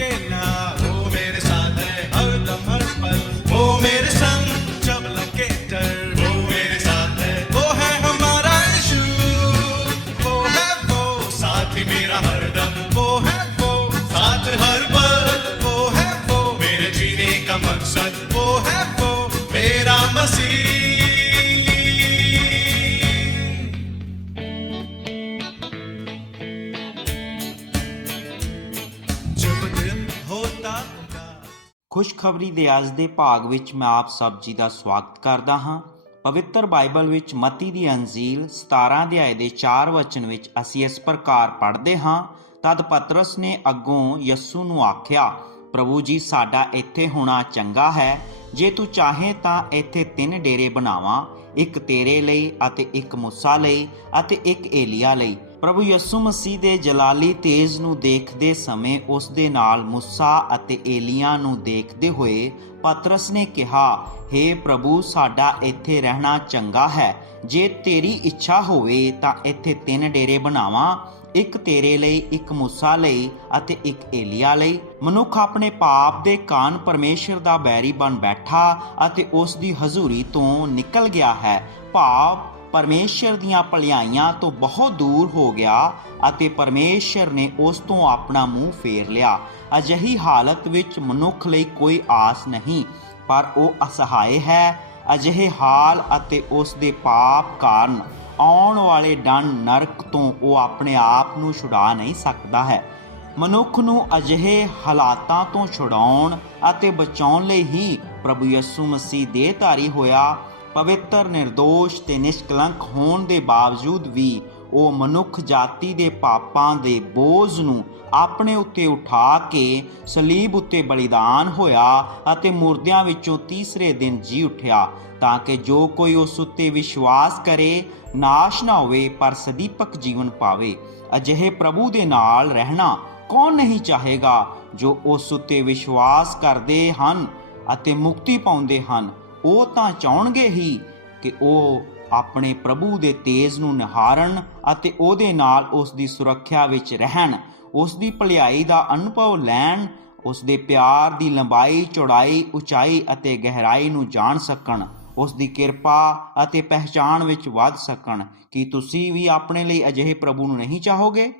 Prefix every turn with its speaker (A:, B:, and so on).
A: que nada.
B: ਖੁਸ਼ਖਬਰੀ ਦੇ ਅੱਜ ਦੇ ਭਾਗ ਵਿੱਚ ਮੈਂ ਆਪ ਸਭ ਜੀ ਦਾ ਸਵਾਗਤ ਕਰਦਾ ਹਾਂ। ਪਵਿੱਤਰ ਬਾਈਬਲ ਵਿੱਚ ਮਤੀ ਦੀ ਅੰਜੀਲ 17 ਅਧਿਆਏ ਦੇ 4 ਵਚਨ ਵਿੱਚ ਅਸੀਂ ਇਸ ਪ੍ਰਕਾਰ ਪੜ੍ਹਦੇ ਹਾਂ, ਤਦ ਪਤਰਸ ਨੇ ਅੱਗੋਂ ਯੱਸੂ ਨੂੰ ਆਖਿਆ, ਪ੍ਰਭੂ ਜੀ, ਸਾਡਾ ਇੱਥੇ ਹੋਣਾ ਚੰਗਾ ਹੈ। ਜੇ ਤੂੰ ਚਾਹੇ ਤਾਂ ਇੱਥੇ ਤਿੰਨ ਡੇਰੇ ਬਣਾਵਾਂ, ਇੱਕ ਤੇਰੇ ਲਈ ਅਤੇ ਇੱਕ ਮੂਸਾ ਲਈ ਅਤੇ ਇੱਕ ਏਲੀਆ ਲਈ। ਪ੍ਰਭੂ ਯਿਸੂ ਮਸੀਹ ਦੇ ਜਲਾਲੀ ਤੇਜ ਨੂੰ ਦੇਖਦੇ ਸਮੇਂ ਉਸ ਦੇ ਨਾਲ ਮੁਸਾ ਅਤੇ ਏਲੀਆ ਨੂੰ ਦੇਖਦੇ ਹੋਏ ਪਤਰਸ ਨੇ ਕਿਹਾ हे ਪ੍ਰਭੂ, ਸਾਡਾ ਇੱਥੇ ਰਹਿਣਾ ਚੰਗਾ ਹੈ। ਜੇ ਤੇਰੀ ਇੱਛਾ ਹੋਵੇ ਤਾਂ ਇੱਥੇ ਤਿੰਨ ਡੇਰੇ ਬਣਾਵਾਂ, ਇੱਕ ਤੇਰੇ ਲਈ, ਇੱਕ ਮੂਸਾ ਲਈ ਅਤੇ ਇੱਕ ਏਲੀਆ ਲਈ। ਮਨੁੱਖ ਆਪਣੇ ਪਾਪ ਦੇ ਕਾਰਨ ਪਰਮੇਸ਼ਰ ਦਾ ਬੈਰੀ ਬਣ ਬੈਠਾ ਅਤੇ ਉਸ ਦੀ ਹਜ਼ੂਰੀ ਤੋਂ ਨਿਕਲ ਗਿਆ ਹੈ। ਭਾਵ ਪਰਮੇਸ਼ਰ ਦੀਆਂ ਭਲਾਈਆਂ ਤੋਂ ਬਹੁਤ ਦੂਰ ਹੋ ਗਿਆ ਅਤੇ ਪਰਮੇਸ਼ਰ ਨੇ ਉਸ ਤੋਂ ਆਪਣਾ ਮੂੰਹ ਫੇਰ ਲਿਆ। ਅਜਿਹੀ ਹਾਲਤ ਵਿੱਚ ਮਨੁੱਖ ਲਈ ਕੋਈ ਆਸ ਨਹੀਂ, ਪਰ ਉਹ ਅਸਹਾਏ ਹੈ। ਅਜਿਹੇ ਹਾਲ ਅਤੇ ਉਸ ਦੇ ਪਾਪ ਕਾਰਨ ਆਉਣ ਵਾਲੇ ਦੰਡ ਨਰਕ ਤੋਂ ਉਹ ਆਪਣੇ ਆਪ ਨੂੰ ਛੁਡਾ ਨਹੀਂ ਸਕਦਾ ਹੈ। ਮਨੁੱਖ ਨੂੰ ਅਜਿਹੇ ਹਾਲਾਤਾਂ ਤੋਂ ਛੁਡਾਉਣ ਅਤੇ ਬਚਾਉਣ ਲਈ ਹੀ ਪ੍ਰਭੂ ਯਿਸੂ ਮਸੀਹ ਦੇਹਧਾਰੀ ਹੋਇਆ। ਪਵਿੱਤਰ નિર્ਦੋਸ਼ ਤੇ ਨਿਸ਼ਕਲੰਕ ਹੋਣ ਦੇ ਬਾਵਜੂਦ ਵੀ ਉਹ ਮਨੁੱਖ ਜਾਤੀ ਦੇ ਪਾਪਾਂ ਦੇ ਬੋਝ ਨੂੰ ਆਪਣੇ ਉੱਤੇ ਉਠਾ ਕੇ ਸਲੀਬ ਉੱਤੇ ਬਲੀਦਾਨ ਹੋਇਆ ਅਤੇ ਮੁਰਦਿਆਂ ਵਿੱਚੋਂ ਤੀਸਰੇ ਦਿਨ ਜੀ ਉਠਿਆ, ਤਾਂ ਕਿ ਜੋ ਕੋਈ ਉਸ ਉੱਤੇ ਵਿਸ਼ਵਾਸ ਕਰੇ, ਨਾਸ਼ ਨਾ ਹੋਵੇ, ਪਰ ਸਦੀਪਕ ਜੀਵਨ ਪਾਵੇ। ਅਜਿਹੇ ਪ੍ਰਭੂ ਦੇ ਨਾਲ ਰਹਿਣਾ ਕੌਣ ਨਹੀਂ ਚਾਹੇਗਾ ਜੋ ਉਸ ਉੱਤੇ ਵਿਸ਼ਵਾਸ ਕਰਦੇ ਹਨ ਅਤੇ ਮੁਕਤੀ ਪਾਉਂਦੇ ਹਨ? ਉਹ ਤਾਂ ਚਾਹਣਗੇ ਹੀ ਕਿ ਉਹ ਆਪਣੇ ਪ੍ਰਭੂ ਦੇ ਤੇਜ ਨੂੰ ਨਿਹਾਰਨ ਅਤੇ ਉਹਦੇ ਨਾਲ ਉਸ ਦੀ ਸੁਰੱਖਿਆ ਵਿੱਚ ਰਹਿਣ, ਉਸ ਦੀ ਭਲਾਈ ਦਾ ਅਨੁਭਵ ਲੈਣ, ਉਸ ਦੇ ਪਿਆਰ ਦੀ ਲੰਬਾਈ, ਚੌੜਾਈ, ਉਚਾਈ ਅਤੇ ਗਹਿਰਾਈ ਨੂੰ ਜਾਣ ਸਕਣ, ਉਸ ਦੀ ਕਿਰਪਾ ਅਤੇ ਪਹਿਚਾਣ ਵਿੱਚ ਵੱਧ ਸਕਣ। ਕੀ ਤੁਸੀਂ ਵੀ ਆਪਣੇ ਲਈ ਅਜਿਹੇ ਪ੍ਰਭੂ ਨੂੰ ਨਹੀਂ ਚਾਹੋਗੇ?